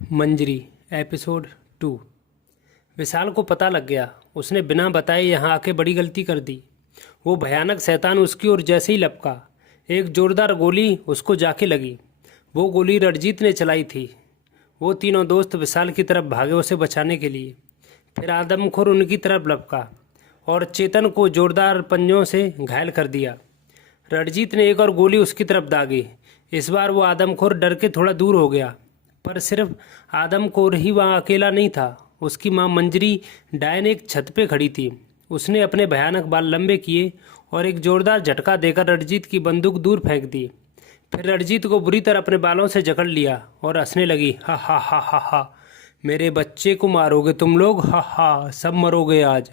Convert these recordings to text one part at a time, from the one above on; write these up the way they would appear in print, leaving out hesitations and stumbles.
मंजरी episode 2। विशाल को पता लग गया। उसने बिना बताए यहाँ आके बड़ी गलती कर दी। वो भयानक शैतान उसकी ओर जैसे ही लपका, एक जोरदार गोली उसको जाके लगी। वो गोली रणजीत ने चलाई थी। वो तीनों दोस्त विशाल की तरफ भागे उसे बचाने के लिए। फिर आदमखोर उनकी तरफ लपका और चेतन को जोरदार पंजों से घायल कर दिया। रणजीत ने एक और गोली उसकी तरफ दागी। इस बार वो आदमखोर डर के थोड़ा दूर हो गया। पर सिर्फ आदमखोर ही वहाँ अकेला नहीं था। उसकी माँ मंजरी डायन एक छत पे खड़ी थी। उसने अपने भयानक बाल लंबे किए और एक जोरदार झटका देकर रणजीत की बंदूक दूर फेंक दी। फिर रणजीत को बुरी तरह अपने बालों से जकड़ लिया और हंसने लगी। हा हा हा हा हा, मेरे बच्चे को मारोगे तुम लोग, हा हा, सब मरोगे आज।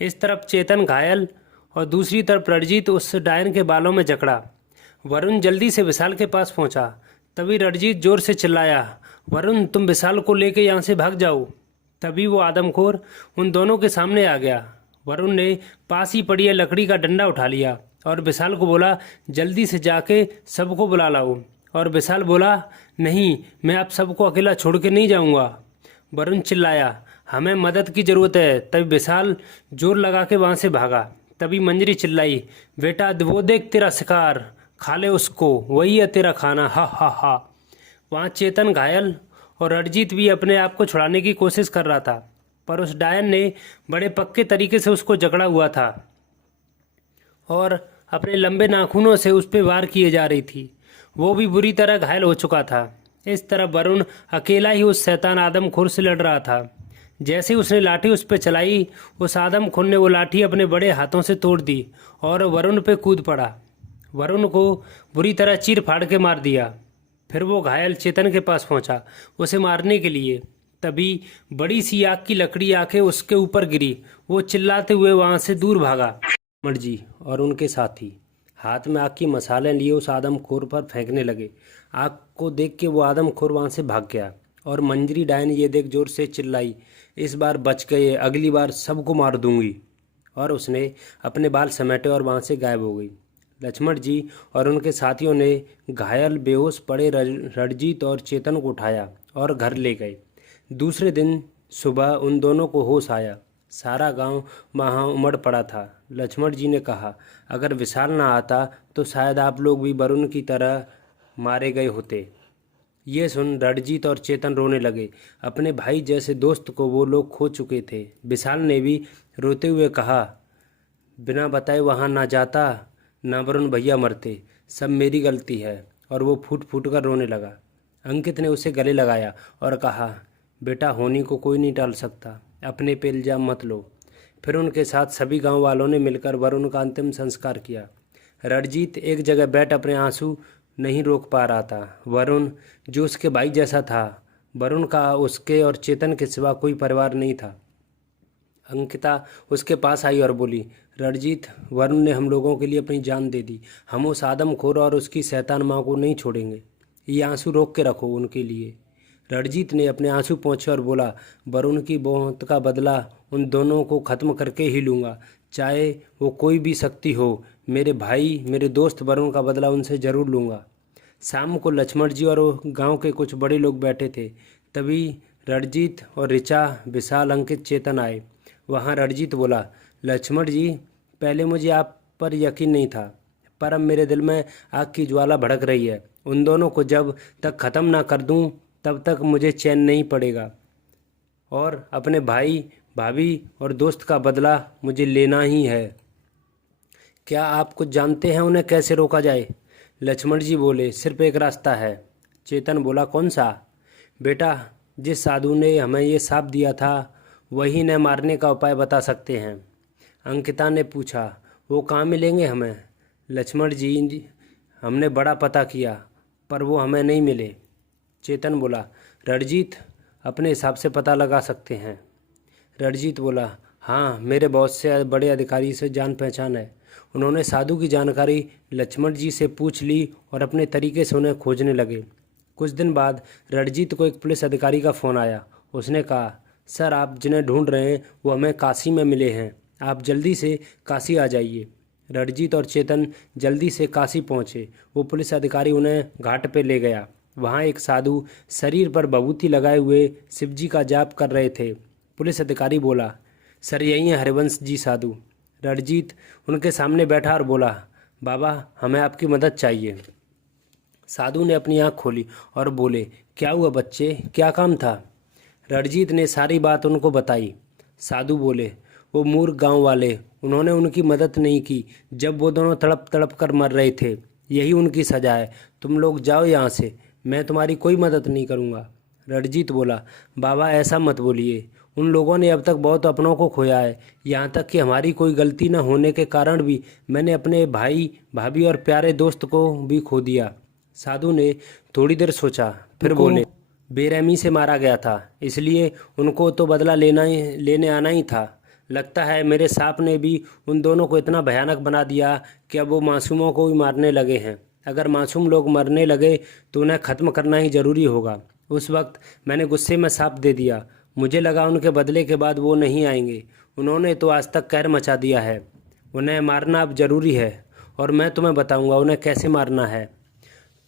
इस तरफ चेतन घायल और दूसरी तरफ रणजीत उस डायन के बालों में जकड़ा। वरुण जल्दी से विशाल के पास पहुंचा। तभी रणजीत जोर से चिल्लाया, वरुण तुम विशाल को लेके यहाँ से भाग जाओ। तभी वो आदमखोर उन दोनों के सामने आ गया। वरुण ने पास ही पड़ी लकड़ी का डंडा उठा लिया और विशाल को बोला, जल्दी से जाके सबको बुला लाओ। और विशाल बोला, नहीं, मैं आप सबको अकेला छोड़ के नहीं जाऊंगा। वरुण चिल्लाया, हमें मदद की ज़रूरत है। तभी विशाल जोर लगा के वहाँ से भागा। तभी मंजरी चिल्लाई, बेटा वो देख तेरा शिकार, खा ले उसको, वही है तेरा खाना, हा हा हा। वहाँ चेतन घायल और रणजीत भी अपने आप को छुड़ाने की कोशिश कर रहा था, पर उस डायन ने बड़े पक्के तरीके से उसको जकड़ा हुआ था और अपने लंबे नाखूनों से उस पर वार किए जा रही थी। वो भी बुरी तरह घायल हो चुका था। इस तरह वरुण अकेला ही उस शैतान आदमखोर से लड़ रहा था। जैसे ही उसने लाठी उस पर चलाई, उस आदमखोर ने वो लाठी अपने बड़े हाथों से तोड़ दी और वरुण पे कूद पड़ा। वरुण को बुरी तरह चीर फाड़ के मार दिया। फिर वो घायल चेतन के पास पहुंचा उसे मारने के लिए। तभी बड़ी सी आग की लकड़ी आके उसके ऊपर गिरी। वो चिल्लाते हुए वहां से दूर भागा। मर्जी और उनके साथी हाथ में आग की मसाले लिए उस आदमखोर पर फेंकने लगे। आग को देख के वो आदमखोर वहां से भाग गया और मंजरी डायन ये देख जोर से चिल्लाई, इस बार बच गए, अगली बार सबको मार दूंगी। और उसने अपने बाल समेटे और वहां से गायब हो गई। लक्ष्मण जी और उनके साथियों ने घायल बेहोश पड़े रणजीत और चेतन को उठाया और घर ले गए। दूसरे दिन सुबह उन दोनों को होश आया। सारा गांव वहाँ उमड़ पड़ा था। लक्ष्मण जी ने कहा, अगर विशाल ना आता तो शायद आप लोग भी वरुण की तरह मारे गए होते। ये सुन रणजीत और चेतन रोने लगे। अपने भाई जैसे दोस्त को वो लोग खो चुके थे। विशाल ने भी रोते हुए कहा, बिना बताए वहाँ ना जाता, ना वरुण भैया मरते, सब मेरी गलती है। और वो फूट फूट कर रोने लगा। अंकित ने उसे गले लगाया और कहा, बेटा होनी को कोई नहीं टाल सकता, अपने पे इल्ज़ाम मत लो। फिर उनके साथ सभी गांव वालों ने मिलकर वरुण का अंतिम संस्कार किया। रणजीत एक जगह बैठ अपने आंसू नहीं रोक पा रहा था। वरुण जो उसके भाई जैसा था, वरुण का उसके और चेतन के सिवा कोई परिवार नहीं था। अंकिता उसके पास आई और बोली, रणजीत, वरुण ने हम लोगों के लिए अपनी जान दे दी। हम उस आदमखोर और उसकी शैतान माँ को नहीं छोड़ेंगे। ये आंसू रोक के रखो उनके लिए। रणजीत ने अपने आंसू पोंछे और बोला, वरुण की मौत का बदला उन दोनों को ख़त्म करके ही लूँगा, चाहे वो कोई भी शक्ति हो। मेरे भाई, मेरे दोस्त वरुण का बदला उनसे ज़रूर लूँगा। शाम को लक्ष्मण जी और गांव के कुछ बड़े लोग बैठे थे। तभी रणजीत और ऋचा, विशाल, अंकित, चेतन आए। वहाँ रणजीत बोला, लक्ष्मण जी, पहले मुझे आप पर यकीन नहीं था, पर अब मेरे दिल में आग की ज्वाला भड़क रही है। उन दोनों को जब तक ख़त्म ना कर दूं, तब तक मुझे चैन नहीं पड़ेगा और अपने भाई, भाभी और दोस्त का बदला मुझे लेना ही है। क्या आप कुछ जानते हैं उन्हें कैसे रोका जाए? लक्ष्मण जी बोले, सिर्फ एक रास्ता है। चेतन बोला, कौन सा? बेटा, जिस साधु ने हमें ये शाप दिया था वही न मारने का उपाय बता सकते हैं। अंकिता ने पूछा, वो कहाँ मिलेंगे हमें? लक्ष्मण जी, हमने बड़ा पता किया पर वो हमें नहीं मिले। चेतन बोला, रणजीत अपने हिसाब से पता लगा सकते हैं। रणजीत बोला, हाँ, मेरे बहुत से बड़े अधिकारी से जान पहचान है। उन्होंने साधु की जानकारी लक्ष्मण जी से पूछ ली और अपने तरीके से उन्हें खोजने लगे। कुछ दिन बाद रणजीत को एक पुलिस अधिकारी का फ़ोन आया। उसने कहा, सर, आप जिन्हें ढूंढ रहे हैं वो हमें काशी में मिले हैं, आप जल्दी से काशी आ जाइए। रणजीत और चेतन जल्दी से काशी पहुंचे। वो पुलिस अधिकारी उन्हें घाट पे ले गया। वहाँ एक साधु शरीर पर भभूति लगाए हुए शिव जी का जाप कर रहे थे। पुलिस अधिकारी बोला, सर यही है हरिवंश जी साधु। रणजीत उनके सामने बैठा और बोला, बाबा हमें आपकी मदद चाहिए। साधु ने अपनी आँख खोली और बोले, क्या हुआ बच्चे, क्या काम था? रणजीत ने सारी बात उनको बताई। साधु बोले, वो मूर्ख गांव वाले, उन्होंने उनकी मदद नहीं की जब वो दोनों तड़प तड़प कर मर रहे थे, यही उनकी सजा है। तुम लोग जाओ यहाँ से, मैं तुम्हारी कोई मदद नहीं करूँगा। रणजीत बोला, बाबा ऐसा मत बोलिए, उन लोगों ने अब तक बहुत अपनों को खोया है, यहाँ तक कि हमारी कोई गलती न होने के कारण भी मैंने अपने भाई भाभी और प्यारे दोस्त को भी खो दिया। साधु ने थोड़ी देर सोचा, फिर बोले, बेरहमी से मारा गया था, इसलिए उनको तो बदला लेने आना ही था। लगता है मेरे सांप ने भी उन दोनों को इतना भयानक बना दिया कि अब वो मासूमों को भी मारने लगे हैं। अगर मासूम लोग मरने लगे तो उन्हें ख़त्म करना ही ज़रूरी होगा। उस वक्त मैंने गुस्से में सांप दे दिया, मुझे लगा उनके बदले के बाद वो नहीं आएंगे। उन्होंने तो आज तक कहर मचा दिया है, उन्हें मारना अब ज़रूरी है और मैं तुम्हें बताऊंगा उन्हें कैसे मारना है।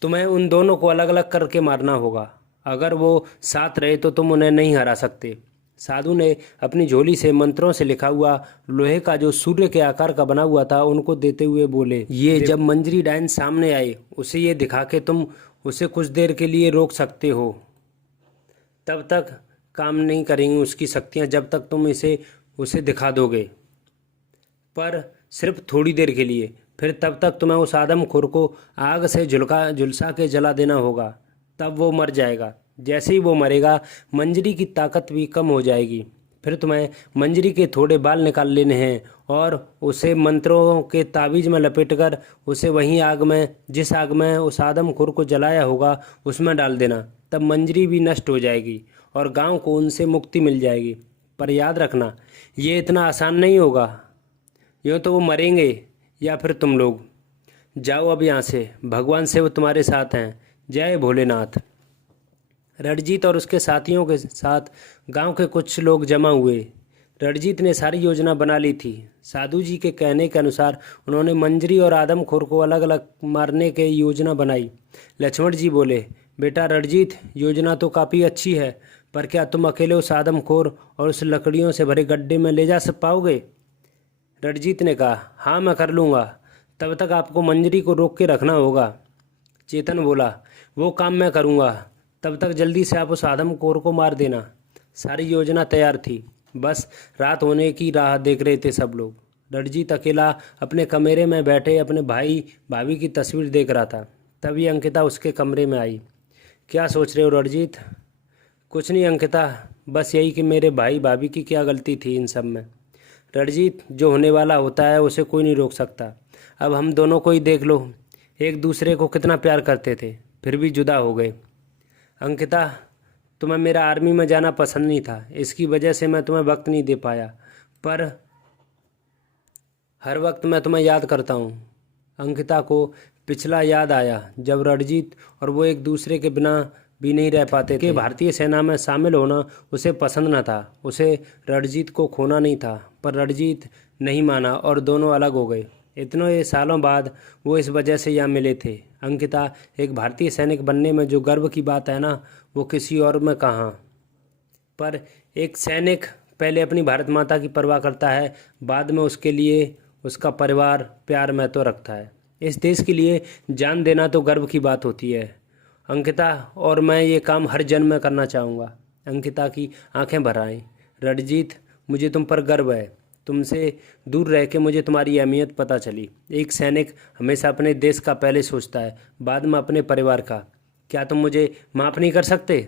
तुम्हें उन दोनों को अलग अलग करके मारना होगा, अगर वो साथ रहे तो तुम उन्हें नहीं हरा सकते। साधु ने अपनी झोली से मंत्रों से लिखा हुआ लोहे का जो सूर्य के आकार का बना हुआ था उनको देते हुए बोले, ये जब मंजरी डायन सामने आए उसे ये दिखा के तुम उसे कुछ देर के लिए रोक सकते हो। तब तक काम नहीं करेंगी उसकी शक्तियाँ जब तक तुम उसे दिखा दोगे, पर सिर्फ थोड़ी देर के लिए। फिर तब तक तुम्हें उस आदमखोर को आग से झुलसा के जला देना होगा, तब वो मर जाएगा। जैसे ही वो मरेगा मंजरी की ताकत भी कम हो जाएगी। फिर तुम्हें मंजरी के थोड़े बाल निकाल लेने हैं और उसे मंत्रों के ताबीज़ में लपेटकर उसे वहीं आग में, जिस आग में उस आदमखोर को जलाया होगा उसमें डाल देना। तब मंजरी भी नष्ट हो जाएगी और गांव को उनसे मुक्ति मिल जाएगी। पर याद रखना, ये इतना आसान नहीं होगा, यूँ तो वो मरेंगे या फिर तुम लोग। जाओ अब यहाँ से, भगवान से वो तुम्हारे साथ हैं। जय भोलेनाथ। रणजीत और उसके साथियों के साथ गांव के कुछ लोग जमा हुए। रणजीत ने सारी योजना बना ली थी। साधु जी के कहने के अनुसार उन्होंने मंजरी और आदमखोर को अलग अलग मारने की योजना बनाई। लक्ष्मण जी बोले, बेटा रणजीत, योजना तो काफ़ी अच्छी है, पर क्या तुम अकेले उस आदमखोर और उस लकड़ियों से भरे गड्ढे में ले जा पाओगे? रणजीत ने कहा, हाँ मैं कर लूँगा, तब तक आपको मंजरी को रोक के रखना होगा। चेतन बोला, वो काम मैं करूँगा, तब तक जल्दी से आप उस आदमखोर को मार देना। सारी योजना तैयार थी, बस रात होने की राह देख रहे थे सब लोग। रणजीत अकेला अपने कमरे में बैठे अपने भाई भाभी की तस्वीर देख रहा था। तभी अंकिता उसके कमरे में आई। क्या सोच रहे हो रणजीत? कुछ नहीं अंकिता, बस यही कि मेरे भाई भाभी की क्या गलती थी इन सब में। रणजीत, जो होने वाला होता है उसे कोई नहीं रोक सकता। अब हम दोनों को ही देख लो, एक दूसरे को कितना प्यार करते थे, फिर भी जुदा हो गए। अंकिता, तुम्हें मेरा आर्मी में जाना पसंद नहीं था, इसकी वजह से मैं तुम्हें वक्त नहीं दे पाया, पर हर वक्त मैं तुम्हें याद करता हूँ। अंकिता को पिछला याद आया जब रणजीत और वो एक दूसरे के बिना भी नहीं रह पाते थे। भारतीय सेना में शामिल होना उसे पसंद न था, उसे रणजीत को खोना नहीं था, पर रणजीत नहीं माना और दोनों अलग हो गए। इतने सालों बाद वो इस वजह से यहाँ मिले थे। अंकिता, एक भारतीय सैनिक बनने में जो गर्व की बात है ना, वो किसी और में कहाँ। पर एक सैनिक पहले अपनी भारत माता की परवाह करता है, बाद में उसके लिए उसका परिवार प्यार महत्व रखता है। इस देश के लिए जान देना तो गर्व की बात होती है अंकिता, और मैं ये काम हर जन्म में करना चाहूँगा। अंकिता की आंखें भर आईं। रणजीत, मुझे तुम पर गर्व है, तुमसे दूर रह के मुझे तुम्हारी अहमियत पता चली। एक सैनिक हमेशा अपने देश का पहले सोचता है, बाद में अपने परिवार का। क्या तुम मुझे माफ़ नहीं कर सकते?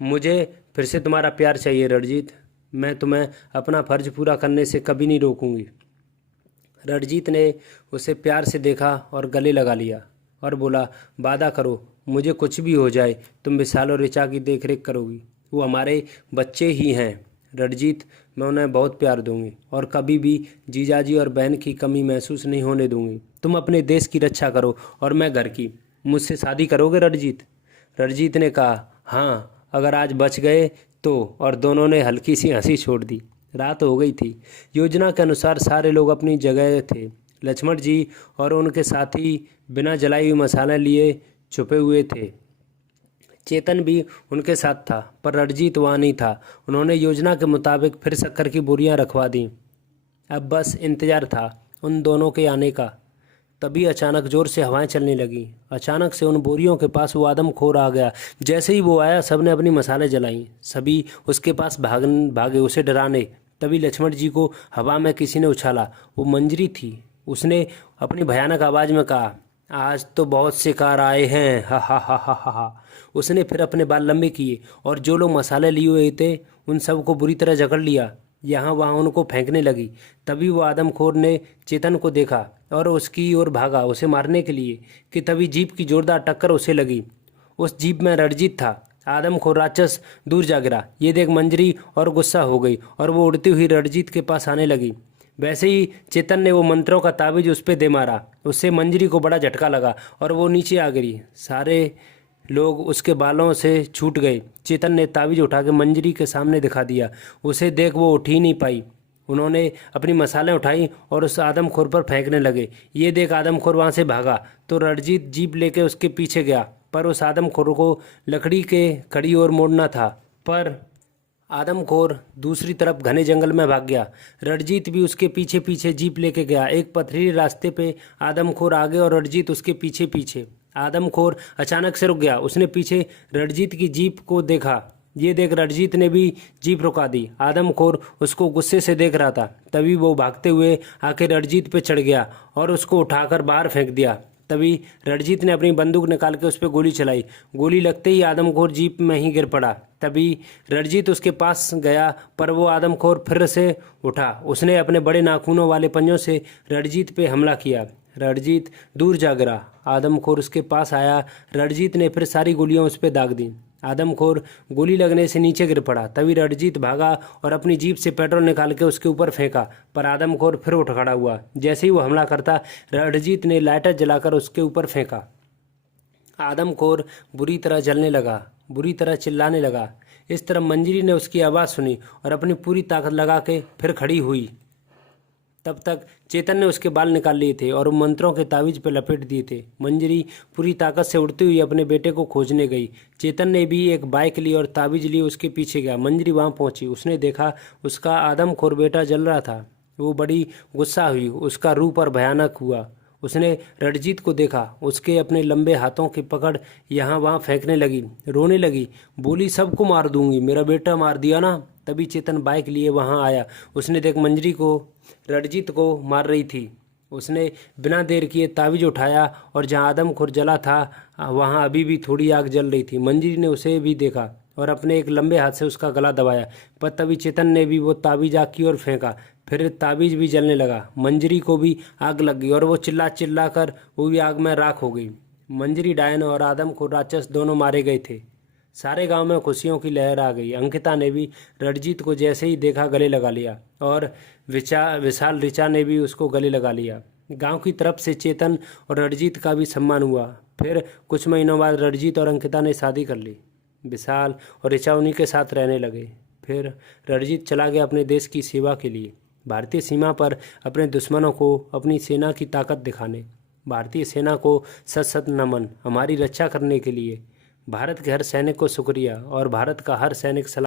मुझे फिर से तुम्हारा प्यार चाहिए रणजीत, मैं तुम्हें अपना फ़र्ज पूरा करने से कभी नहीं रोकूंगी। रणजीत ने उसे प्यार से देखा और गले लगा लिया और बोला, वादा करो, मुझे कुछ भी हो जाए तुम विशाल और ऋचा की देखरेख करोगी। वो हमारे बच्चे ही हैं रणजीत, मैं उन्हें बहुत प्यार दूंगी और कभी भी जीजाजी और बहन की कमी महसूस नहीं होने दूंगी। तुम अपने देश की रक्षा करो और मैं घर की। मुझसे शादी करोगे रणजीत? रणजीत ने कहा, हाँ अगर आज बच गए तो। और दोनों ने हल्की सी हंसी छोड़ दी। रात हो गई थी। योजना के अनुसार सारे लोग अपनी जगह थे। लक्ष्मण जी और उनके साथी बिना जलाई हुई मसाला लिए छुपे हुए थे। चेतन भी उनके साथ था, पर रणजीत वहाँ नहीं था। उन्होंने योजना के मुताबिक फिर शक्कर की बोरियां रखवा दी। अब बस इंतजार था उन दोनों के आने का। तभी अचानक जोर से हवाएं चलने लगी। अचानक से उन बोरियों के पास वो आदमखोर आ गया। जैसे ही वो आया, सबने अपनी मसाले जलाई। सभी उसके पास भागे उसे डराने। तभी लक्ष्मण जी को हवा में किसी ने उछाला। वो मंजरी थी। उसने अपनी भयानक आवाज़ में कहा, आज तो बहुत शिकार आए हैं, हा हा हा हा हा हा। उसने फिर अपने बाल लंबे किए और जो लोग मसाले लिए हुए थे उन सबको बुरी तरह जकड़ लिया। यहाँ वहाँ उनको फेंकने लगी। तभी वो आदमखोर ने चेतन को देखा और उसकी ओर भागा उसे मारने के लिए, कि तभी जीप की जोरदार टक्कर उसे लगी। उस जीप में रणजीत था। आदमखोर राक्षस दूर जा गिरा। ये देख मंजरी और गुस्सा हो गई और वो उड़ती हुई रणजीत के पास आने लगी। वैसे ही चेतन ने वो मंत्रों का ताबीज उस पर दे मारा। उससे मंजरी को बड़ा झटका लगा और वो नीचे आ गिरी। सारे लोग उसके बालों से छूट गए। चेतन ने ताबीज उठा के मंजरी के सामने दिखा दिया। उसे देख वो उठ ही नहीं पाई। उन्होंने अपनी मसालें उठाई और उस आदमखोर पर फेंकने लगे। ये देख आदमखोर वहाँ से भागा तो रणजीत जीप लेके उसके पीछे गया, पर उस आदमखोर को लकड़ी के कड़ी ओर मोड़ना था। पर आदमखोर दूसरी तरफ घने जंगल में भाग गया। रणजीत भी उसके पीछे पीछे जीप लेके गया। एक पथरीले रास्ते पे आदमखोर आगे और रणजीत उसके पीछे पीछे। आदमखोर अचानक से रुक गया। उसने पीछे रणजीत की जीप को देखा। ये देख रणजीत ने भी जीप रुका दी। आदमखोर उसको गुस्से से देख रहा था। तभी वो भागते हुए आके रणजीत पे चढ़ गया और उसको उठाकर बाहर फेंक दिया। तभी रणजीत ने अपनी बंदूक निकाल के उस पर गोली चलाई। गोली लगते ही आदमखोर जीप में ही गिर पड़ा। तभी रणजीत उसके पास गया, पर वो आदमखोर फिर से उठा। उसने अपने बड़े नाखूनों वाले पंजों से रणजीत पे हमला किया। रणजीत दूर जा गिरा। आदमखोर उसके पास आया। रणजीत ने फिर सारी गोलियां उस पर दाग दी। आदमखोर गोली लगने से नीचे गिर पड़ा। तभी रणजीत भागा और अपनी जीप से पेट्रोल निकाल के उसके ऊपर फेंका, पर आदमखोर फिर उठ खड़ा हुआ। जैसे ही वो हमला करता, रणजीत ने लाइटर जलाकर उसके ऊपर फेंका। आदमखोर बुरी तरह जलने लगा, बुरी तरह चिल्लाने लगा। इस तरह मंजरी ने उसकी आवाज़ सुनी और अपनी पूरी ताकत लगा के फिर खड़ी हुई। तब तक चेतन ने उसके बाल निकाल लिए थे और मंत्रों के तावीज पर लपेट दिए थे। मंजरी पूरी ताकत से उड़ती हुई अपने बेटे को खोजने गई। चेतन ने भी एक बाइक ली और तावीज लिए उसके पीछे गया। मंजरी वहां पहुंची। उसने देखा उसका आदमखोर बेटा जल रहा था। वो बड़ी गुस्सा हुई। उसका रूप और भयानक हुआ। उसने रणजीत को देखा। उसके अपने लंबे हाथों की पकड़ यहाँ वहाँ फेंकने लगी, रोने लगी, बोली, सबको मार दूंगी, मेरा बेटा मार दिया ना। तभी चेतन बाइक लिए वहाँ आया। उसने देख मंजरी को रणजीत को मार रही थी। उसने बिना देर किए तावीज उठाया और जहाँ आदमखोर जला था वहाँ अभी भी थोड़ी आग जल रही थी। मंजरी ने उसे भी देखा और अपने एक लंबे हाथ से उसका गला दबाया, पर तभी चेतन ने भी वो तावीज आग की ओर फेंका। फिर तावीज भी जलने लगा। मंजरी को भी आग लग गई और वो चिल्ला चिल्ला कर वो भी आग में राख हो गई। मंजरी डायन और आदमखोर राक्षस दोनों मारे गए थे। सारे गांव में खुशियों की लहर आ गई। अंकिता ने भी रणजीत को जैसे ही देखा गले लगा लिया और विशाल ऋचा ने भी उसको गले लगा लिया। गांव की तरफ से चेतन और रणजीत का भी सम्मान हुआ। फिर कुछ महीनों बाद रणजीत और अंकिता ने शादी कर ली। विशाल और ऋचा उन्हीं के साथ रहने लगे। फिर रणजीत चला गया अपने देश की सेवा के लिए, भारतीय सीमा पर अपने दुश्मनों को अपनी सेना की ताकत दिखाने। भारतीय सेना को सत सत नमन। हमारी रक्षा करने के लिए भारत के हर सैनिक को शुक्रिया और भारत का हर सैनिक सलाम।